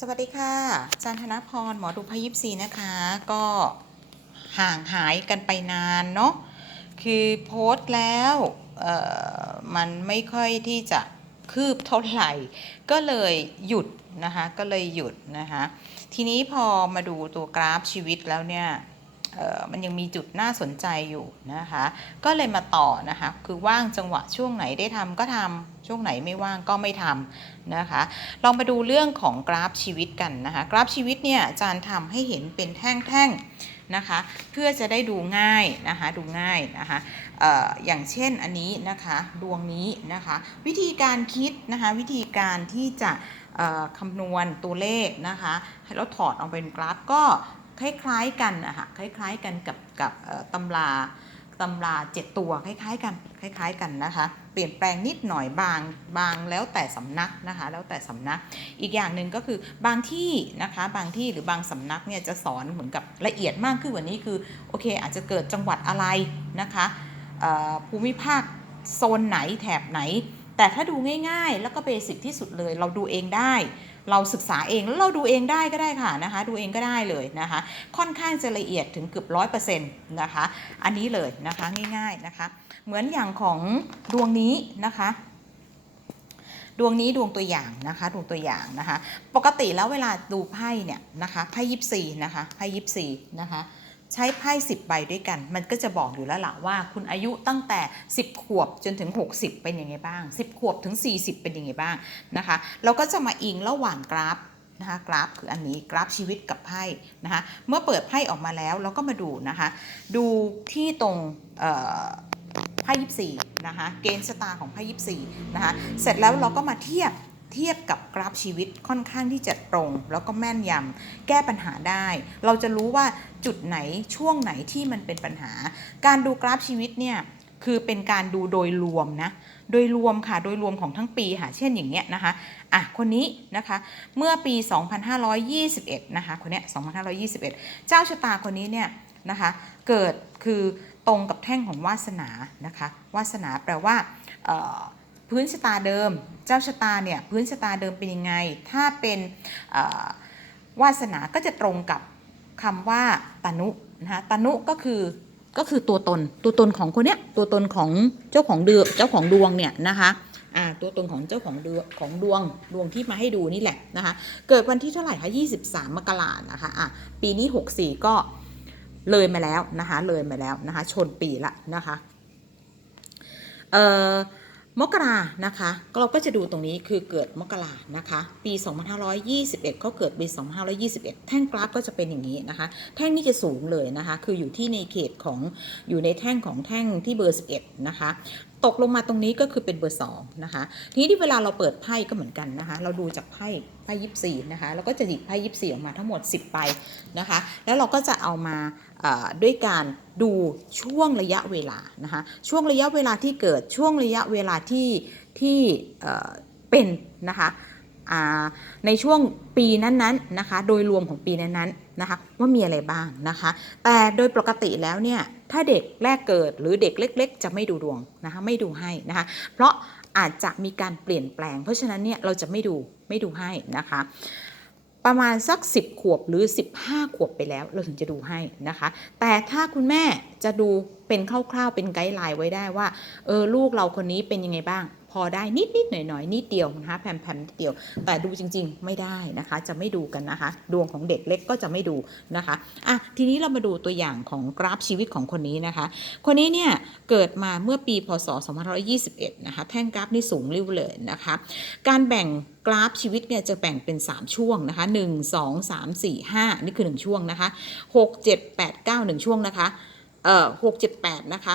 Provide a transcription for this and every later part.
สวัสดีค่ะจันทนพรหมอดูพยิบซีนะคะ ก็ห่างหายกันไปนานเนาะคือโพสต์แล้วมันไม่ค่อยที่จะคืบเท่าไหร่ ก็เลยหยุดนะคะ ก็เลยหยุดนะคะ ทีนี้พอมาดูตัวกราฟชีวิตแล้วเนี่ย มันยังมีจุดน่าสนใจอยู่นะคะ ก็เลยมาต่อนะคะ คือว่างจังหวะช่วงไหนได้ทำก็ทำช่วงไหนไม่ว่างก็ไม่ทำนะคะ ลองมาดูเรื่องของกราฟชีวิตกันนะคะ กราฟชีวิตเนี่ยอาจารย์ทำให้เห็นเป็นแท่งๆนะคะ เพื่อจะได้ดูง่ายนะคะดูง่ายนะคะออย่างเช่นอันนี้นะคะดวงนี้นะคะ วิธีการคิดนะคะวิธีการที่จะคำนวณตัวเลขนะคะให้เราถอดออกเป็นกราฟก็ คล้ายๆกันนะคะคล้ายๆกันกับกับตำราตำราเจ็ดตัวคล้ายๆกันคล้าย ๆกันนะคะ เปลี่ยนแปลงนิดหน่อยบางบางแล้วแต่สำนักนะคะแล้วแต่สำนัก อีกอย่างหนึ่งก็คือบางที่นะคะบางที่หรือบางสำนักเนี่ยจะสอนเหมือนกับละเอียดมากขึ้นกว่านี้คือโอเค อาจจะเกิดจังหวัดอะไรนะคะภูมิภาคโซนไหนแถบไหน แต่ถ้าดูง่ายๆ แล้วก็เบสิกที่สุดเลยเราดูเองได้ เราศึกษาเองแล้วเราดูเองได้ก็ได้ค่ะนะคะ ดูเองก็ได้เลยนะคะ ค่อนข้างจะละเอียดถึงเกือบร้อยเปอร์เซ็นต์นะคะ อันนี้เลยนะคะง่ายๆนะคะ เหมือนอย่างของดวงนี้นะคะดวงนี้ดวงตัวอย่างนะคะดวงตัวอย่างนะคะ ปกติแล้วเวลาดูไพ่เนี่ยนะคะไพ่ยิปซีนะคะไพ่ยิปซีนะคะ ใช้ไพ่10ใบด้วยกัน มันก็จะบอกอยู่แล้วละว่า คุณอายุตั้งแต่ 10 ขวบจนถึง 60 เป็นยังไงบ้าง 10 ขวบถึง 40 เป็นยังไงบ้างนะคะเราก็จะมาอิงระหว่างกราฟนะคะกราฟคืออันนี้กราฟชีวิตกับไพ่นะคะเมื่อเปิดไพ่ออกมาแล้วเราก็มาดูนะคะดูที่ตรงเอ่อไพ่ยิปซีนะคะเกณฑ์ชะตาของไพ่ยิปซีนะคะเสร็จแล้วเราก็มาเทียบ เทียบกับกราฟชีวิตค่อนข้างที่จะตรง แล้วก็แม่นยำแก้ปัญหาได้ เราจะรู้ว่าจุดไหนช่วงไหนที่มันเป็นปัญหา การดูกราฟชีวิตเนี่ยคือเป็นการดูโดยรวมนะ โดยรวมค่ะ โดยรวมของทั้งปีค่ะ เช่นอย่างเงี้ยนะคะ อะ คนนี้นะคะ เมื่อปี 2521 นะคะ คนเนี้ย 2521 เจ้าชะตาคนนี้เนี่ยนะคะ เกิดคือตรงกับแท่งของวาสนานะคะ วาสนาแปลว่า เอ่อ พื้นชะตาเดิม เจ้าชะตาเนี่ยพื้นชะตาเดิมเป็นยังไง ถ้าเป็นวาสนาก็จะตรงกับคำว่าตนุนะคะตนุก็คือก็คือตัวตนตัวตนของคนเนี้ยตัวตนของเจ้าของเดือเจ้าของดวงเนี่ยนะคะอ่าตัวตนของเจ้าของเดือของดวงดวงที่มาให้ดูนี่แหละนะคะเกิดวันที่เท่าไหร่คะ23 มกรานะคะอะปีนี้ 64 ก็เลยมาแล้วนะคะเลยมาแล้วนะคะชนปีละนะคะเอ่อ มกรานะคะ เราก็จะดูตรงนี้คือเกิดมกรานะคะ ปี 2521 เขาเกิดปี 2521 แท่งกราฟก็จะเป็นอย่างนี้นะคะ แท่งนี้จะสูงเลยนะคะ คืออยู่ที่ในเขตของอยู่ในแท่งของแท่งที่เบอร์ 11 นะคะ ตกลงมาตรงนี้ก็คือเป็นเบอร์ 2 นะคะ ทีนี้ที่เวลาเราเปิดไพ่ก็เหมือนกันนะคะ เราดูจากไพ่ไพ่ยิปซีนะคะ แล้วก็จะหยิบไพ่ยิปซีออกมาทั้งหมด 10ใบนะคะ แล้วเราก็จะเอามา ด้วยการดูช่วงระยะเวลานะคะช่วงระยะเวลาที่เกิดช่วงระยะเวลาที่ที่เป็นนะคะในช่วงปีนั้นๆนะคะโดยรวมของปีนั้นๆนะคะว่ามีอะไรบ้างนะคะ แต่โดยปกติแล้วเนี่ยถ้าเด็กแรกเกิดหรือเด็กเล็ก ๆ จะไม่ดูดวงนะคะไม่ดูให้นะคะเพราะอาจจะมีการเปลี่ยนแปลง เพราะฉะนั้นเนี่ยเราจะไม่ดูไม่ดูให้นะคะ ประมาณสัก 10 ขวบหรือ 15 ขวบไปแล้วเราถึงจะดูให้นะคะ แต่ถ้าคุณแม่จะดูเป็นคร่าวๆเป็นไกด์ไลน์ไว้ได้ว่าเออลูกเราคนนี้เป็นยังไงบ้าง พอได้นิดนิดๆหน่อยหน่อยๆนิดเดียวนะคะแผ่มๆนิดเดียว แต่ดูจริง ๆ ไม่ได้นะคะ จะไม่ดูกันนะคะ ดวงของเด็กเล็กก็จะไม่ดูนะคะอะทีนี้เรามาดูตัวอย่างของกราฟชีวิตของคนนี้นะคะ คนนี้เนี่ยเกิดมาเมื่อปีพศ 2521 นะคะ แท่งกราฟนี่สูงริ้วเลยนะคะ การแบ่งกราฟชีวิตเนี่ยจะแบ่งเป็น 3 ช่วงนะคะ 1 2 3 4 5 นี่คือ 1 ช่วงนะคะ 6 7 8 9 1 ช่วงนะคะ เอ่อ6 7 8นะคะ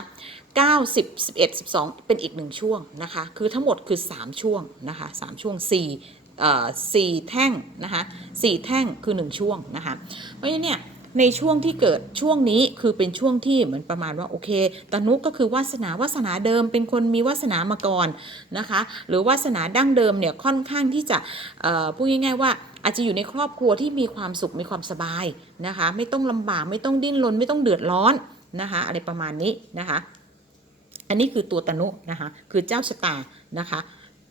9 10 11 12เอ็ดสิบสองเป็นอีก1ช่วงนะคะ คือทั้งหมดคือ3ช่วงนะคะ3ช่วง4เอ่อ4แท่งนะคะ4แท่งคือ1ช่วงนะคะ เพราะฉะนั้นเนี่ยในช่วงที่เกิดช่วงนี้คือเป็นช่วงที่เหมือนประมาณว่าโอเคตนุก็คือวาสนาวาสนาเดิมเป็นคนมีวาสนามาก่อนนะคะ หรือวาสนาดั้งเดิมเนี่ยค่อนข้างที่จะเอ่อพูดง่ายๆว่าอาจจะอยู่ในครอบครัวที่มีความสุขมีความสบายนะคะ ไม่ต้องลำบากไม่ต้องดิ้นรนไม่ต้องเดือดร้อน นะคะอะไรประมาณนี้นะคะอันนี้คือตัวตนุนะคะคือเจ้าชะตานะคะ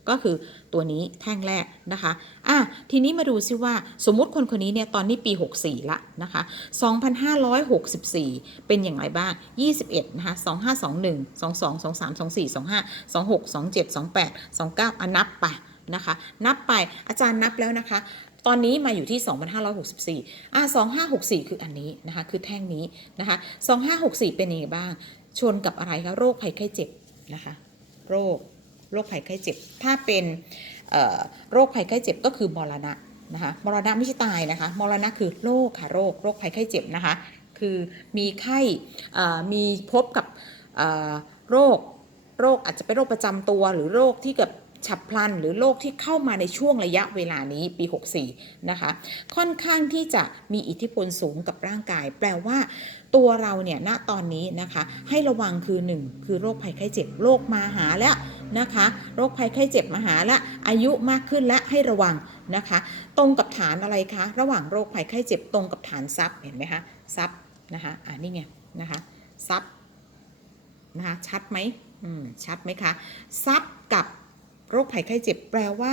ก็คือตัวนี้แท่งแรกนะคะอะทีนี้มาดูซิว่าสมมุติคนคนนี้เนี่ยตอนนี้ปี 64 ละนะคะ2564 เป็นอย่างไรบ้าง 21 นะคะ 2521 22 23 24 25 26 27 28 29อันนับไปนะคะ นับไปอาจารย์นับแล้วนะคะ ตอนนี้มาอยู่ที่ 2564อะ2564 คืออันนี้นะคะ คือแท่งนี้นะคะ 2564 เป็นยังไงบ้าง ชนกับอะไรคะ โรคภัยไข้เจ็บนะคะ โรค โรคภัยไข้เจ็บ ถ้าเป็นโรคภัยไข้เจ็บก็คือมรณะนะคะ มรณะไม่ใช่ตายนะคะ มรณะคือโรคค่ะ โรค โรคภัยไข้เจ็บนะคะ คือมีไข้ มีพบกับโรค โรคอาจจะเป็นโรคประจำตัวหรือโรคที่เกิด ฉับพลันหรือโรคที่เข้ามาในช่วงระยะเวลานี้ปี 64 นะคะ ค่อนข้างที่จะมีอิทธิพลสูงกับร่างกาย แปลว่าตัวเราเนี่ยณตอนนี้นะคะ ให้ระวังคือ 1 คือโรคภัยไข้เจ็บโรคมาหาแล้วนะคะ โรคภัยไข้เจ็บมาหาแล้วอายุมากขึ้นและให้ระวังนะคะ ตรงกับฐานอะไรคะ ระหว่างโรคภัยไข้เจ็บตรงกับฐานทรัพย์เห็นไหมคะทรัพย์นะคะอ่านี่ไงนะคะทรัพย์นะคะชัดไหมอืมชัดไหมคะทรัพย์กับ โรคภัยไข้เจ็บแปลว่า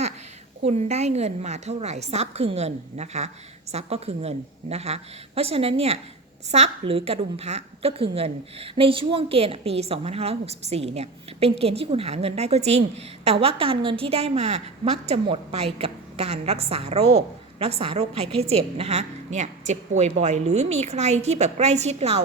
คุณได้เงินมาเท่าไหร่ทรัพย์คือเงินนะคะทรัพย์ก็คือเงินนะคะ เพราะฉะนั้นเนี่ยทรัพย์หรือกระดุมพระก็คือเงิน ในช่วงเกณฑ์ปี 2564 เนี่ย เป็นเกณฑ์ที่คุณหาเงินได้ก็จริง แต่ว่าการเงินที่ได้มามักจะหมดไปกับการรักษาโรค รักษาโรคภัยไข้เจ็บนะคะ เนี่ยเจ็บป่วยบ่อย หรือมีใครที่แบบใกล้ชิดเรา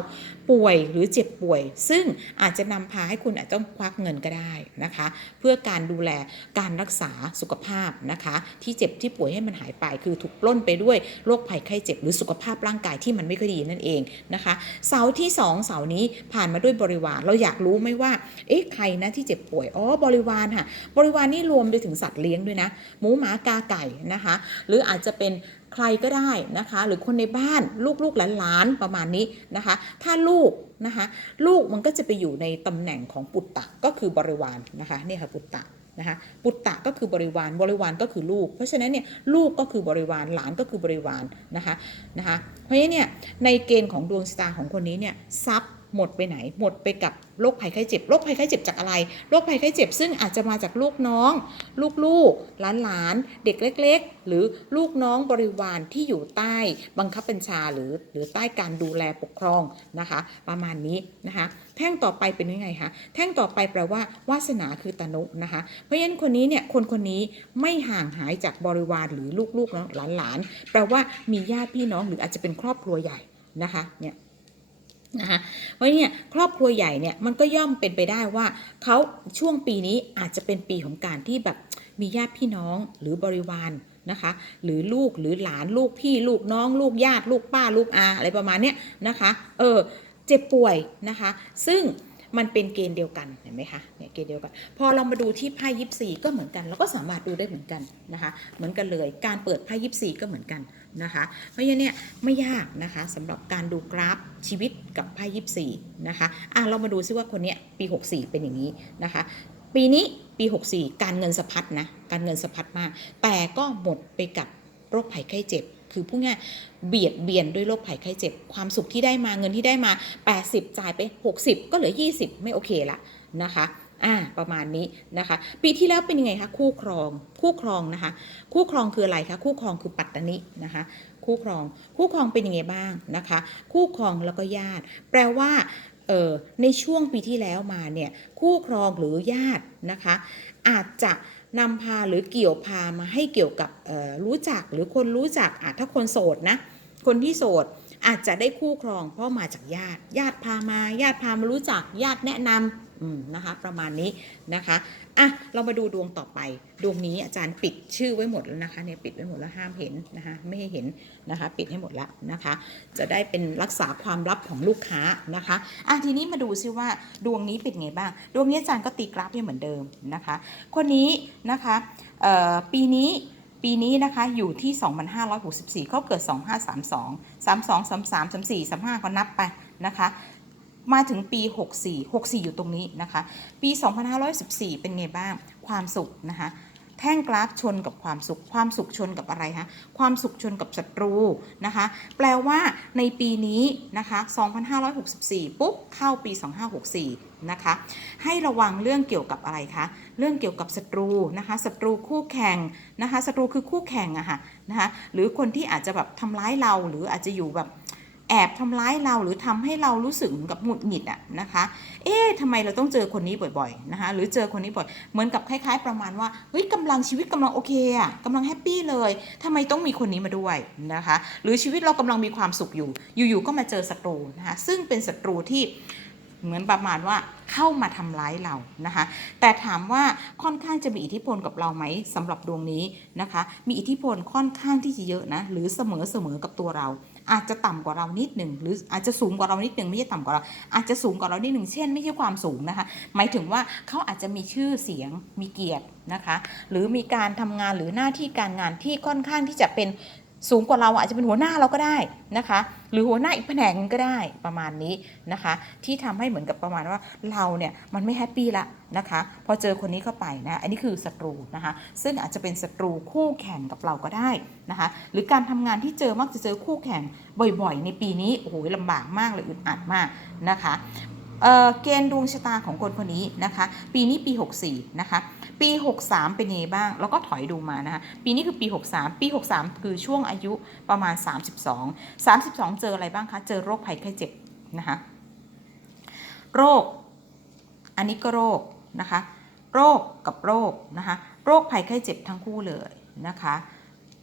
ป่วยหรือเจ็บป่วย ซึ่งอาจจะนำพาให้คุณอาจต้องควักเงินก็ได้นะคะ เพื่อการดูแลการรักษาสุขภาพนะคะ ที่เจ็บที่ป่วยให้มันหายไป คือถูกปล้นไปด้วยโรคภัยไข้เจ็บหรือสุขภาพร่างกายที่มันไม่ค่อยดีนั่นเองนะคะ เสาที่ 2 เสานี้ผ่านมาด้วยบริวารเราอยากรู้ไหมว่าเอ๊ะใครนะที่เจ็บป่วยอ๋อบริวารค่ะ บริวารนี่รวมไปถึงสัตว์เลี้ยงด้วยนะ หมูหมากาไก่นะคะ หรืออาจจะเป็นใครก็ได้นะคะ หรือคนในบ้านลูกๆหลานๆประมาณนี้นะคะ ถ้าลูกนะคะลูกมันก็จะไปอยู่ในตำแหน่งของปุตตะก็คือบริวารนะคะนี่ค่ะปุตตะนะคะปุตตะก็คือบริวารบริวารก็คือลูก เพราะฉะนั้นเนี่ยลูกก็คือบริวารหลานก็คือบริวารนะคะนะคะเพราะฉะนั้นเนี่ยในเกณฑ์ของดวงชะตาของคนนี้เนี่ยทรัพย์ หมดไปไหน หมดไปกับโรคภัยไข้เจ็บโรคภัยไข้เจ็บจากอะไรโรคภัยไข้เจ็บ ซึ่งอาจจะมาจากลูกน้อง ลูกๆหลานๆเด็กเล็ก ๆ หรือลูกน้องบริวารที่อยู่ใต้บังคับบัญชาหรือหรือใต้การดูแลปกครองนะคะ ประมาณนี้นะคะ แท่งต่อไปเป็นยังไงคะแท่งต่อไปแปลว่าวาสนาคือตนุนะคะ เพราะฉะนั้นคนนี้เนี่ยคนคนนี้ไม่ห่างหายจากบริวารหรือลูกๆหลานๆแปลว่ามีญาติพี่น้องหรืออาจจะเป็นครอบครัวใหญ่นะคะเนี่ย นะคะเพราะเนี่ยครอบครัวใหญ่เนี่ยมันก็ย่อมเป็นไปได้ว่าเขาช่วงปีนี้อาจจะเป็นปีของการที่แบบมีญาติพี่น้องหรือบริวารนะคะหรือลูกหรือหลานลูกพี่ลูกน้อง ลูกญาติลูกป้าลูกอาอะไรประมาณเนี้ยนะคะเออเจ็บป่วยนะคะ ซึ่งมันเป็นเกณฑ์เดียวกันเห็นไหมคะเนี่ยเกณฑ์เดียวกัน พอเรามาดูที่ไพ่ยิปซีก็เหมือนกันเราก็สามารถดูได้เหมือนกันนะคะเหมือนกันเลยการเปิดไพ่ยิปซีก็เหมือนกัน นะคะ เพราะฉะนั้นเนี่ยไม่ยากนะคะสำหรับการดูกราฟชีวิตกับไพ่ยิปซีนะคะอะเรามาดูซิว่าคนเนี้ยปี 64 เป็นอย่างนี้นะคะ ปีนี้ปี 64 การเงินสะพัดนะการเงินสะพัดมาก แต่ก็หมดไปกับโรคภัยไข้เจ็บคือพูดง่ายเบียดเบียนด้วยโรคภัยไข้เจ็บ ความสุขที่ได้มาเงินที่ได้มา 80 จ่ายไป 60 ก็เหลือ 20 ไม่โอเคละนะคะ อ่าประมาณนี้นะคะ ปีที่แล้วเป็นยังไงคะคู่ครองคู่ครองนะคะ คู่ครองคืออะไรคะคู่ครองคือปัตตนินะคะ คู่ครองคู่ครองเป็นยังไงบ้างนะคะ คู่ครองแล้วก็ญาติ แปลว่าเออในช่วงปีที่แล้วมาเนี่ยคู่ครองหรือญาตินะคะ อาจจะนำพาหรือเกี่ยวพามาให้เกี่ยวกับรู้จักหรือคนรู้จักอะถ้าคนโสดนะคนที่โสดอาจจะได้คู่ครองเพราะมาจากญาติ ญาติพามาญาติพามารู้จักญาติแนะนำ นะคะ ประมาณนี้นะคะอะเรามาดูดวงต่อไป ดวงนี้อาจารย์ปิดชื่อไว้หมดแล้วนะคะเนี่ยปิดไว้หมดแล้วห้ามเห็นนะคะไม่ให้เห็นนะคะ ปิดให้หมดแล้วนะคะ จะได้เป็นรักษาความลับของลูกค้านะคะอะทีนี้มาดูซิว่าดวงนี้เป็นไงบ้าง ดวงนี้อาจารย์ก็ตีกราฟให้เหมือนเดิมนะคะ คนนี้นะคะเอ่อปีนี้ปีนี้นะคะอยู่ที่ 2,564เขาเกิด 2532 32 33 34 35 ก็นับไปนะคะ มาถึงปี 64 64 อยู่ตรงนี้นะคะ ปี 2514 เป็นไงบ้าง ความสุขนะคะ แท่งกราฟชนกับความสุข ความสุขชนกับอะไรคะ ความสุขชนกับศัตรูนะคะ แปลว่าในปีนี้นะคะ 2564 ปุ๊บ เข้าปี 2564นะคะให้ระวังเรื่องเกี่ยวกับอะไรคะเรื่องเกี่ยวกับศัตรูนะคะศัตรูคู่แข่งนะคะศัตรูคือคู่แข่งอะค่ะนะคะหรือคนที่อาจจะแบบทำร้ายเราหรืออาจจะอยู่แบบ แอบทำร้ายเราหรือทำให้เรารู้สึกกับหงุดหงิดอะนะคะ เอ๊ะทำไมเราต้องเจอคนนี้บ่อยๆนะคะหรือเจอคนนี้บ่อยเหมือนกับคล้าย ๆ ประมาณว่าเฮ้ยกำลังชีวิตกำลังโอเคอะกำลังแฮปปี้เลยทำไมต้องมีคนนี้มาด้วยนะคะ หรือชีวิตเรากำลังมีความสุขอยู่ อยู่ๆก็มาเจอศัตรูนะคะซึ่งเป็นศัตรูที่ เหมือนประมาณว่าเข้ามาทำร้ายเรานะคะ แต่ถามว่าค่อนข้างจะมีอิทธิพลกับเราไหมสำหรับดวงนี้นะคะ มีอิทธิพลค่อนข้างที่จะเยอะนะหรือเสมอเสมอกับตัวเรา อาจจะต่ำกว่าเรานิดหนึ่งหรืออาจจะสูงกว่าเรานิดหนึ่งไม่ใช่ต่ำกว่าเรา อาจจะสูงกว่าเรานิดหนึ่งเช่น ไม่ใช่ความสูงนะคะ หมายถึงว่าเขาอาจจะมีชื่อเสียงมีเกียรตินะคะ หรือมีการทำงานหรือหน้าที่การงานที่ค่อนข้างที่จะเป็น สูงกว่าเราอาจจะเป็นหัวหน้าเราก็ได้นะคะ หรือหัวหน้าอีกแผนกหนึงก็ได้ประมาณนี้นะคะ ที่ทำให้เหมือนกับประมาณว่าเราเนี่ยมันไม่แฮปปี้ละนะคะ พอเจอคนนี้เข้าไปนะอันนี้คือศัตรูนะคะ ซึ่งอาจจะเป็นศัตรูคู่แข่งกับเราก็ได้นะคะ หรือการทำงานที่เจอมักจะเจอคู่แข่งบ่อยๆ ในปีนี้โอ้โหลำบากมากเลยอึดอัดมากนะคะเเกณฑ์ดวงชะตาของคนคนนี้นะคะ ปีนี้ปี 64 นะคะ ปี 63 เป็นยังไงบ้าง แล้วก็ถอยดูมานะคะปีนี้คือปี 63 ปี 63 คือช่วงอายุประมาณ 32 32 เจออะไรบ้างคะ เจอโรคภัยไข้เจ็บนะคะ โรค อันนี้ก็โรคนะคะ โรคกับโรคนะคะ โรคภัยไข้เจ็บทั้งคู่เลยนะคะ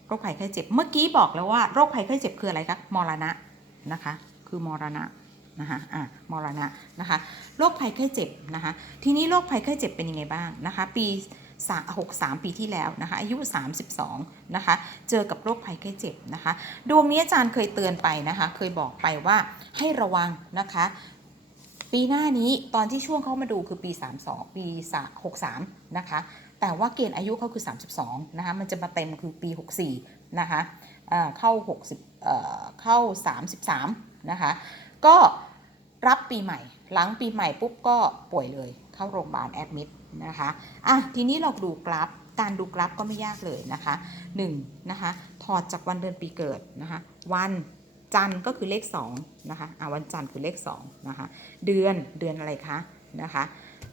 โรคภัยไข้เจ็บ เมื่อกี้บอกแล้วว่าโรคภัยไข้เจ็บคืออะไรคะ มรณะนะคะ คือมรณะ นะคะอะมรณะนะคะโรคภัยไข้เจ็บนะคะทีนี้โรคภัยไข้เจ็บเป็นยังไงบ้างนะคะปี63 ปีที่แล้วนะคะอายุ 32นะคะเจอกับโรคภัยไข้เจ็บนะคะดวงนี้อาจารย์เคยเตือนไปนะคะเคยบอกไปว่าให้ระวังนะคะปีหน้านี้ตอนที่ช่วงเขามาดูคือปี 32 ปี 63นะคะแต่ว่าเกณฑ์อายุเขาคือ 32นะคะมันจะมาเต็มคือปี 64นะคะเข้า 60เข้า 33นะคะก็ รับปีใหม่ หลังปีใหม่ปุ๊บก็ป่วยเลยเข้าโรงพยาบาลแอดมิดนะคะอะทีนี้เราดูกราฟการดูกราฟก็ไม่ยากเลยนะคะ 1. นะคะถอดจากวันเดือนปีเกิดนะคะวันจันทร์ก็คือเลข2นะคะอะวันจันทร์คือเลข2นะคะเดือนเดือนอะไรคะนะคะ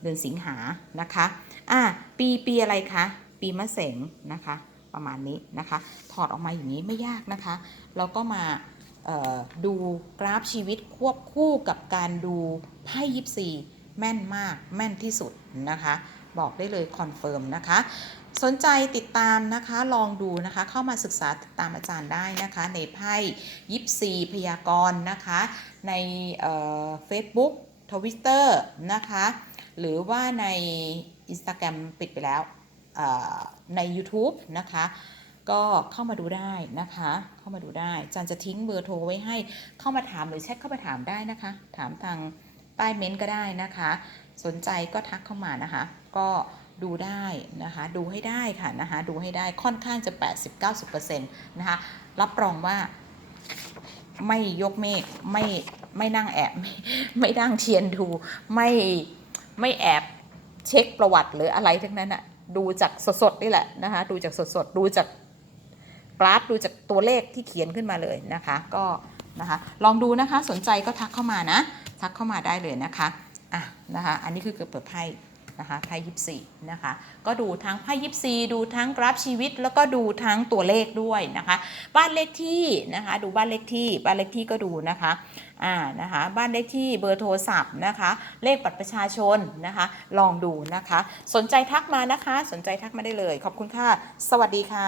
เดือนสิงหานะคะอะปีปีอะไรคะปีมะเสงนะคะประมาณนี้นะคะ ถอดออกมาอย่างนี้ไม่ยากนะคะ เราก็มา ดูกราฟชีวิตควบคู่กับการดูไพ่ยิปซีแม่นมากแม่นที่สุดนะคะ บอกได้เลยคอนเฟิร์มนะคะ สนใจติดตามนะคะลองดูนะคะ เข้ามาศึกษาติดตามอาจารย์ได้นะคะ ในไพ่ยิปซีพยากรณ์นะคะ ในเฟซบุ๊กทวิตเตอร์นะคะ หรือว่าใน Instagram ปิดไปแล้วใน YouTube นะคะ ก็เข้ามาดูได้นะคะ เข้ามาดูได้จารย์จะทิ้งเบอร์โทรไว้ให้เข้ามาถามหรือแชทเข้ามาถามได้นะคะ ถามทางใต้เม้นต์ก็ได้นะคะ สนใจก็ทักเข้ามานะคะ ก็ดูได้นะคะ ดูให้ได้ค่ะนะคะ ดูให้ได้ค่อนข้างจะ 80-90%นะคะ รับรองว่าไม่ยกเมฆไม่ไม่นั่งแอบ ไม่ไม่นั่งเทียนดู ไม่ไม่แอบเช็คประวัติหรืออะไรทั้งนั้นอะดูจากสดๆนี่แหละนะคะ ดูจากสดๆ ดูจาก ราฟดูจากตัวเลขที่เขียนขึ้นมาเลยนะคะ ก็นะคะลองดูนะคะสนใจก็ทักเข้ามานะ ทักเข้ามาได้เลยนะคะอะนะคะอันนี้คือเกือบเปิดไพ่นะคะไพ่ยิปซีนะคะ ก็ดูทั้งไพ่ยิปซีดูทั้งกราฟชีวิต แล้วก็ดูทั้งตัวเลขด้วยนะคะ บ้านเลขที่นะคะ ดูบ้านเลขที่บ้านเลขที่ก็ดูนะคะอ่านะคะ บ้านเลขที่เบอร์โทรศัพท์นะคะ เลขบัตรประชาชนนะคะ ลองดูนะคะ สนใจทักมานะคะ สนใจทักมาได้เลย ขอบคุณค่ะ สวัสดีค่ะ